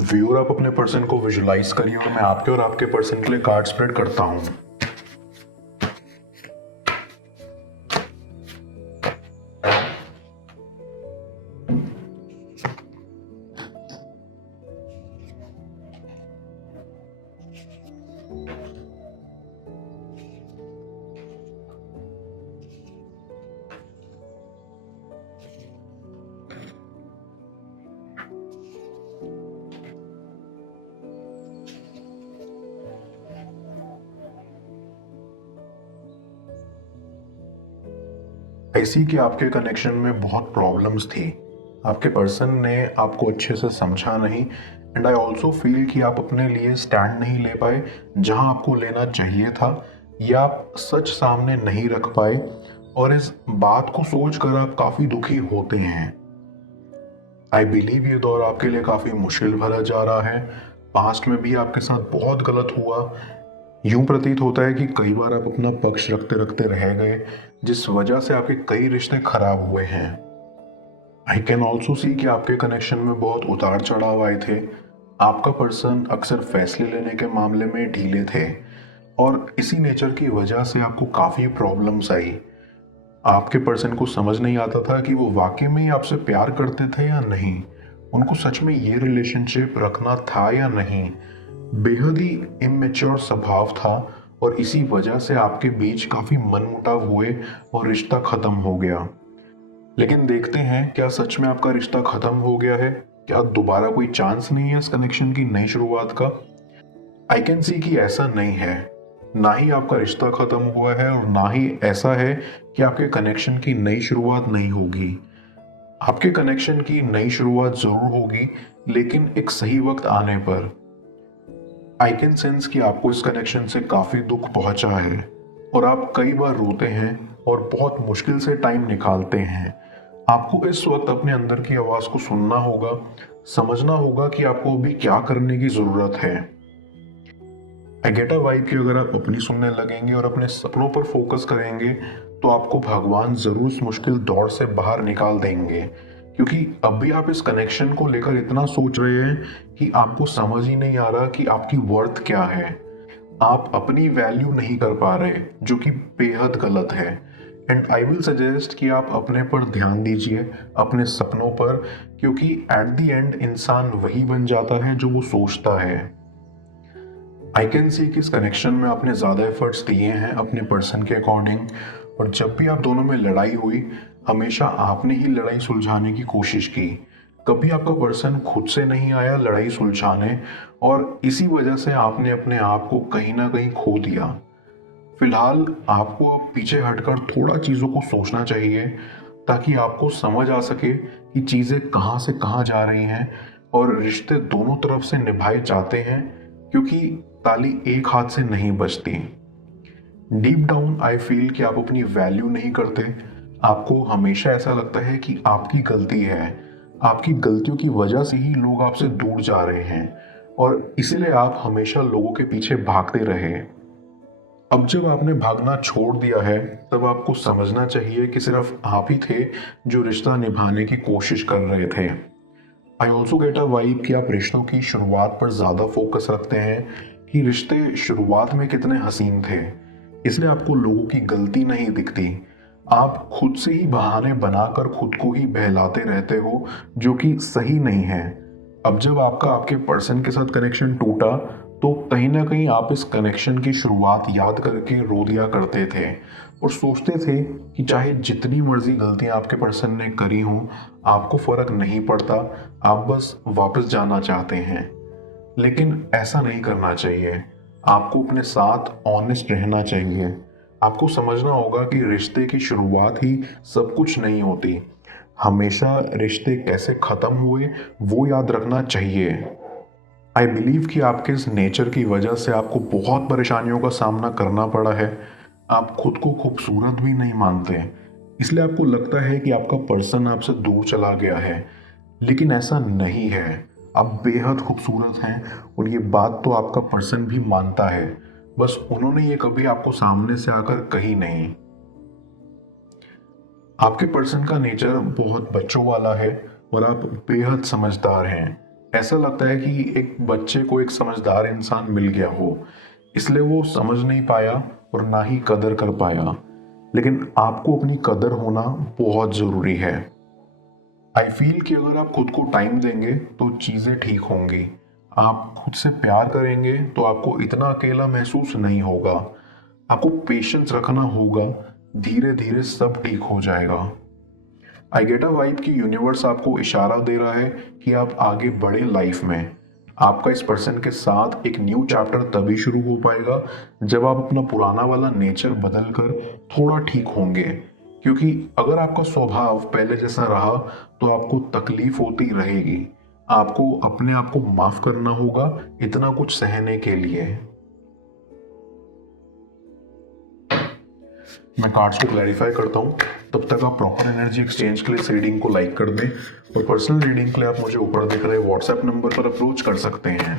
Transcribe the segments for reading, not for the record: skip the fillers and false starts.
Viewer, आप अपने person को विजुलाइज करिए और मैं आपके और आपके पर्सन के लिए कार्ड स्प्रेड करता हूँ। ऐसी कि आपके कनेक्शन में बहुत प्रॉब्लम्स थी, आपके पर्सन ने आपको अच्छे से समझा नहीं, एंड आई ऑल्सो फील कि आप अपने लिए स्टैंड नहीं ले पाए जहां आपको लेना चाहिए था, या आप सच सामने नहीं रख पाए, और इस बात को सोच कर आप काफ़ी दुखी होते हैं। आई बिलीव ये दौर आपके लिए काफ़ी मुश्किल भरा जा रहा है। पास्ट में भी आपके साथ बहुत गलत हुआ। यूं प्रतीत होता है कि कई बार आप अपना पक्ष रखते रखते रह गए, जिस वजह से आपके कई रिश्ते खराब हुए हैं। आई कैन ऑल्सो सी कि आपके कनेक्शन में बहुत उतार चढ़ाव आए थे। आपका पर्सन अक्सर फैसले लेने के मामले में ढीले थे, और इसी नेचर की वजह से आपको काफ़ी प्रॉब्लम्स आई। आपके पर्सन को समझ नहीं आता था कि वो वाकई में ही आपसे प्यार करते थे या नहीं, उनको सच में ये रिलेशनशिप रखना था या नहीं। बेहद ही इमेच्योर स्वभाव था, और इसी वजह से आपके बीच काफी मनमुटाव हुए और रिश्ता खत्म हो गया। लेकिन देखते हैं, क्या सच में आपका रिश्ता खत्म हो गया है? क्या दोबारा कोई चांस नहीं है इस कनेक्शन की नई शुरुआत का? आई कैन सी कि ऐसा नहीं है। ना ही आपका रिश्ता खत्म हुआ है, और ना ही ऐसा है कि आपके कनेक्शन की नई शुरुआत नहीं होगी। आपके कनेक्शन की नई शुरुआत जरूर होगी, लेकिन एक सही वक्त आने पर। आई कैन सेंस कि आपको इस कनेक्शन से काफी दुख पहुंचा है, और आप कई बार रोते हैं और बहुत मुश्किल से टाइम निकालते हैं। आपको इस वक्त अपने अंदर की आवाज को सुनना होगा, समझना होगा कि आपको अभी क्या करने की जरूरत है। आई गेट अ वाइब कि अगर आप अपनी सुनने लगेंगे और अपने सपनों पर फोकस करेंगे, तो आपको भगवान जरूर इस मुश्किल दौर से बाहर निकाल देंगे। क्योंकि अभी आप इस कनेक्शन को लेकर इतना सोच रहे हैं कि आपको समझ ही नहीं आ रहा कि आपकी वर्थ क्या है। आप अपनी वैल्यू नहीं कर पा रहे, जो कि बेहद गलत है। एंड आई विल सजेस्ट कि आप अपने पर ध्यान दीजिए, अपने सपनों पर, क्योंकि एट द एंड इंसान वही बन जाता है जो वो सोचता है। आई कैन सी कि इस कनेक्शन में आपने ज़्यादा एफर्ट्स दिए हैं अपने पर्सन के अकॉर्डिंग, और जब भी आप दोनों में लड़ाई हुई, हमेशा आपने ही लड़ाई सुलझाने की कोशिश की। कभी आपका पर्सन खुद से नहीं आया लड़ाई सुलझाने, और इसी वजह से आपने अपने आप को कहीं ना कहीं खो दिया। फिलहाल आपको अब पीछे हटकर थोड़ा चीज़ों को सोचना चाहिए, ताकि आपको समझ आ सके कि चीज़ें कहाँ से कहाँ जा रही हैं, और रिश्ते दोनों तरफ से निभाए जाते हैं, क्योंकि ताली एक हाथ से नहीं बजती। डीप डाउन आई फील कि आप अपनी वैल्यू नहीं करते। आपको हमेशा ऐसा लगता है कि आपकी गलती है, आपकी गलतियों की वजह से ही लोग आपसे दूर जा रहे हैं, और इसीलिए आप हमेशा लोगों के पीछे भागते रहे। अब जब आपने भागना छोड़ दिया है, तब आपको समझना चाहिए कि सिर्फ आप ही थे जो रिश्ता निभाने की कोशिश कर रहे थे। I also get a vibe कि आप रिश्तों की शुरुआत पर ज़्यादा फोकस रखते हैं, कि रिश्ते शुरुआत में कितने हसीन थे, इसलिए आपको लोगों की गलती नहीं दिखती। आप खुद से ही बहाने बनाकर खुद को ही बहलाते रहते हो, जो कि सही नहीं है। अब जब आपका आपके पर्सन के साथ कनेक्शन टूटा, तो कहीं ना कहीं आप इस कनेक्शन की शुरुआत याद करके रो दिया करते थे, और सोचते थे कि चाहे जितनी मर्जी गलतियां आपके पर्सन ने करी हों, आपको फर्क नहीं पड़ता, आप बस वापस जाना चाहते हैं। लेकिन ऐसा नहीं करना चाहिए। आपको अपने साथ ऑनेस्ट रहना चाहिए। आपको समझना होगा कि रिश्ते की शुरुआत ही सब कुछ नहीं होती। हमेशा रिश्ते कैसे खत्म हुए वो याद रखना चाहिए। आई बिलीव कि आपके इस नेचर की वजह से आपको बहुत परेशानियों का सामना करना पड़ा है। आप खुद को खूबसूरत भी नहीं मानते, इसलिए आपको लगता है कि आपका पर्सन आपसे दूर चला गया है, लेकिन ऐसा नहीं है। आप बेहद खूबसूरत हैं, और ये बात तो आपका पर्सन भी मानता है, बस उन्होंने ये कभी आपको सामने से आकर कही नहीं। आपके पर्सन का नेचर बहुत बच्चों वाला है, और आप बेहद समझदार हैं। ऐसा लगता है कि एक बच्चे को एक समझदार इंसान मिल गया हो, इसलिए वो समझ नहीं पाया और ना ही कदर कर पाया। लेकिन आपको अपनी कदर होना बहुत ज़रूरी है। आई फील कि अगर आप खुद को टाइम देंगे तो चीज़ें ठीक होंगी। आप खुद से प्यार करेंगे तो आपको इतना अकेला महसूस नहीं होगा। आपको पेशेंस रखना होगा, धीरे धीरे सब ठीक हो जाएगा। आई गेट अ वाइब कि यूनिवर्स आपको इशारा दे रहा है कि आप आगे बढ़े लाइफ में। आपका इस पर्सन के साथ एक न्यू चैप्टर तभी शुरू हो पाएगा जब आप अपना पुराना वाला नेचर बदल कर थोड़ा ठीक होंगे। क्योंकि अगर आपका स्वभाव पहले जैसा रहा तो आपको तकलीफ होती रहेगी। आपको अपने आप को माफ करना होगा इतना कुछ सहने के लिए। मैं कार्ड्स को क्लैरिफाई करता हूँ, तब तक आप प्रॉपर एनर्जी एक्सचेंज के लिए इस रीडिंग को लाइक कर दें और पर्सनल रीडिंग के लिए आप मुझे ऊपर दिख रहे व्हाट्सएप नंबर पर अप्रोच कर सकते हैं।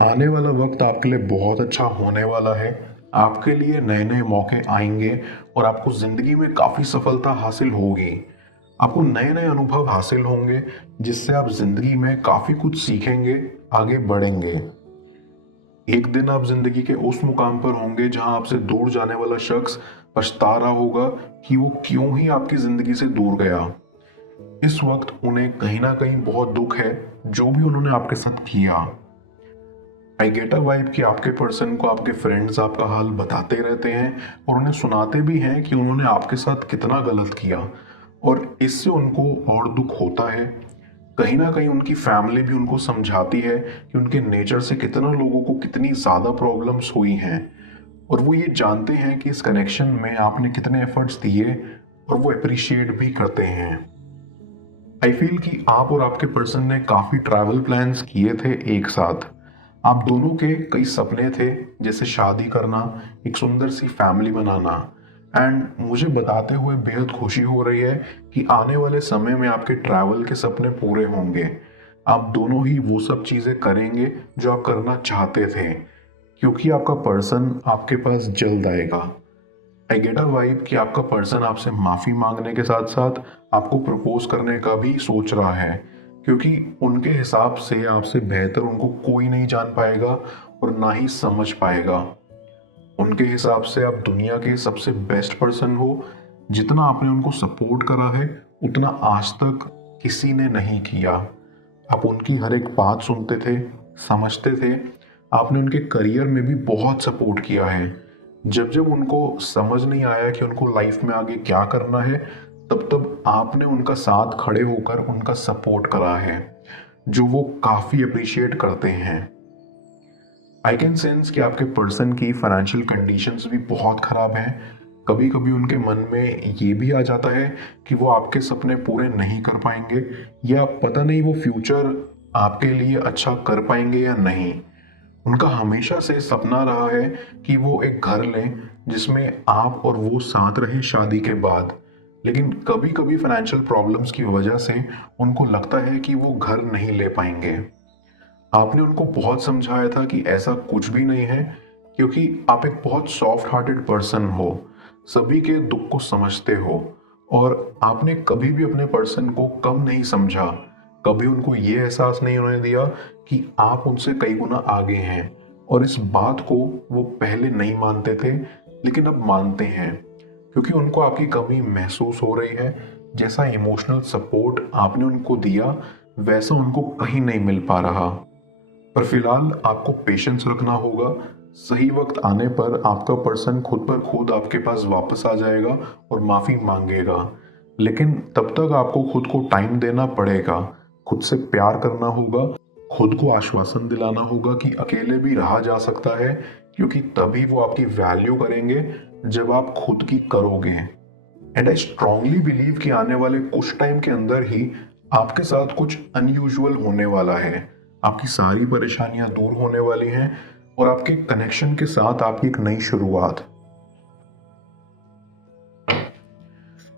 आने वाला वक्त आपके लिए बहुत अच्छा होने वाला है। आपके लिए नए नए मौके आएंगे और आपको जिंदगी में काफी सफलता हासिल होगी। आपको नए नए अनुभव हासिल होंगे जिससे आप जिंदगी में काफी कुछ सीखेंगे, आगे बढ़ेंगे। एक दिन आप जिंदगी के उस मुकाम पर होंगे जहां आपसे दूर जाने वाला शख्स पछता रहा होगा कि वो क्यों ही आपकी जिंदगी से दूर गया। इस वक्त उन्हें कहीं ना कहीं बहुत दुख है जो भी उन्होंने आपके साथ किया। आई गेट अ वाइब कि आपके पर्सन को आपके फ्रेंड्स आपका हाल बताते रहते हैं और उन्हें सुनाते भी हैं कि उन्होंने आपके साथ कितना गलत किया, और इससे उनको और दुख होता है। कहीं ना कहीं उनकी फैमिली भी उनको समझाती है कि उनके नेचर से कितना लोगों को कितनी ज़्यादा प्रॉब्लम्स हुई हैं, और वो ये जानते हैं कि इस कनेक्शन में आपने कितने एफर्ट्स दिए और वो अप्रिशिएट भी करते हैं। आई फील कि आप और आपके पर्सन ने काफ़ी ट्रैवल प्लान्स किए थे एक साथ। आप दोनों के कई सपने थे, जैसे शादी करना, एक सुंदर सी फैमिली बनाना। एंड मुझे बताते हुए बेहद खुशी हो रही है कि आने वाले समय में आपके ट्रैवल के सपने पूरे होंगे। आप दोनों ही वो सब चीज़ें करेंगे जो आप करना चाहते थे, क्योंकि आपका पर्सन आपके पास जल्द आएगा। आई गेट अ वाइब कि आपका पर्सन आपसे माफ़ी मांगने के साथ साथ आपको प्रपोज करने का भी सोच रहा है, क्योंकि उनके हिसाब से आपसे बेहतर उनको कोई नहीं जान पाएगा और ना ही समझ पाएगा। उनके हिसाब से आप दुनिया के सबसे बेस्ट पर्सन हो। जितना आपने उनको सपोर्ट करा है उतना आज तक किसी ने नहीं किया। आप उनकी हर एक बात सुनते थे, समझते थे। आपने उनके करियर में भी बहुत सपोर्ट किया है। जब जब उनको समझ नहीं आया कि उनको लाइफ में आगे क्या करना है, तब तब आपने उनका साथ खड़े होकर उनका सपोर्ट करा है, जो वो काफ़ी अप्रिशिएट करते हैं। आई कैन सेंस कि आपके पर्सन की फाइनेंशियल कंडीशंस भी बहुत ख़राब हैं। कभी कभी उनके मन में ये भी आ जाता है कि वो आपके सपने पूरे नहीं कर पाएंगे, या पता नहीं वो फ्यूचर आपके लिए अच्छा कर पाएंगे या नहीं। उनका हमेशा से सपना रहा है कि वो एक घर लें जिसमें आप और वो साथ रहें शादी के बाद। लेकिन कभी कभी फाइनेंशियल प्रॉब्लम्स की वजह से उनको लगता है कि वो घर नहीं ले पाएंगे। आपने उनको बहुत समझाया था कि ऐसा कुछ भी नहीं है, क्योंकि आप एक बहुत सॉफ्ट हार्टेड पर्सन हो, सभी के दुख को समझते हो, और आपने कभी भी अपने पर्सन को कम नहीं समझा। कभी उनको ये एहसास नहीं होने दिया कि आप उनसे कई गुना आगे हैं, और इस बात को वो पहले नहीं मानते थे लेकिन अब मानते हैं, क्योंकि उनको आपकी कमी महसूस हो रही है। जैसा इमोशनल सपोर्ट आपने उनको दिया वैसा उनको कहीं नहीं मिल पा रहा। पर फिलहाल आपको पेशेंस रखना होगा। सही वक्त आने पर आपका पर्सन खुद पर खुद आपके पास वापस आ जाएगा और माफ़ी मांगेगा। लेकिन तब तक आपको खुद को टाइम देना पड़ेगा, खुद से प्यार करना होगा, खुद को आश्वासन दिलाना होगा कि अकेले भी रहा जा सकता है, क्योंकि तभी वो आपकी वैल्यू करेंगे जब आप खुद की करोगे। एंड आई स्ट्रांगली बिलीव कि आने वाले कुछ टाइम के अंदर ही आपके साथ कुछ अनयूजुअल होने वाला है। आपकी सारी परेशानियां दूर होने वाली हैं और आपके कनेक्शन के साथ आपकी एक नई शुरुआत।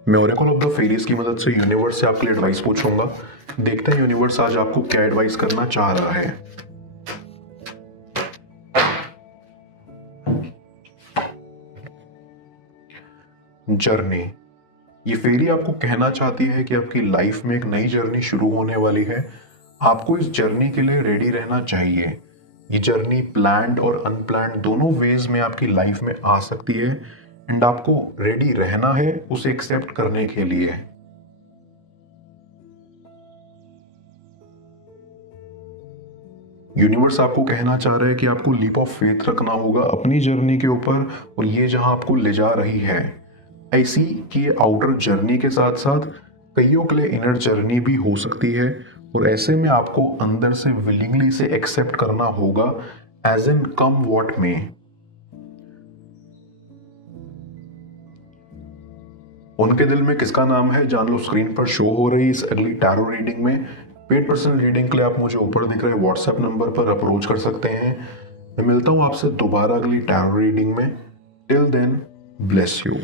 मैं ओरेकल ऑफ द फेरीज की मदद से यूनिवर्स से आपके लिए एडवाइस पूछूंगा। देखते हैं यूनिवर्स आज आपको क्या एडवाइस करना चाह रहा है। जर्नी, ये फेरी आपको कहना चाहती है कि आपकी लाइफ में एक नई जर्नी शुरू होने वाली है। आपको इस जर्नी के लिए रेडी रहना चाहिए। ये जर्नी प्लान्ड और अनप्लान्ड दोनों वेज में आपकी लाइफ में आ सकती है एंड आपको रेडी रहना है उसे एक्सेप्ट करने के लिए। यूनिवर्स आपको कहना चाह रहा है कि आपको लीप ऑफ फेथ रखना होगा अपनी जर्नी के ऊपर, और ये जहां आपको ले जा रही है ऐसी कि ये आउटर जर्नी के साथ साथ कईयों के लिए इनर जर्नी भी हो सकती है, और ऐसे में आपको अंदर से विलिंगली इसे एक्सेप्ट करना होगा एज इन कम व्हाट मे। उनके दिल में किसका नाम है जान लो स्क्रीन पर शो हो रही इस अगली टैरो रीडिंग में। पेड पर्सनल रीडिंग के लिए आप मुझे ऊपर दिख रहे व्हाट्सएप नंबर पर अप्रोच कर सकते हैं। मैं मिलता हूं आपसे दोबारा अगली टैरो रीडिंग में। Till then, bless you.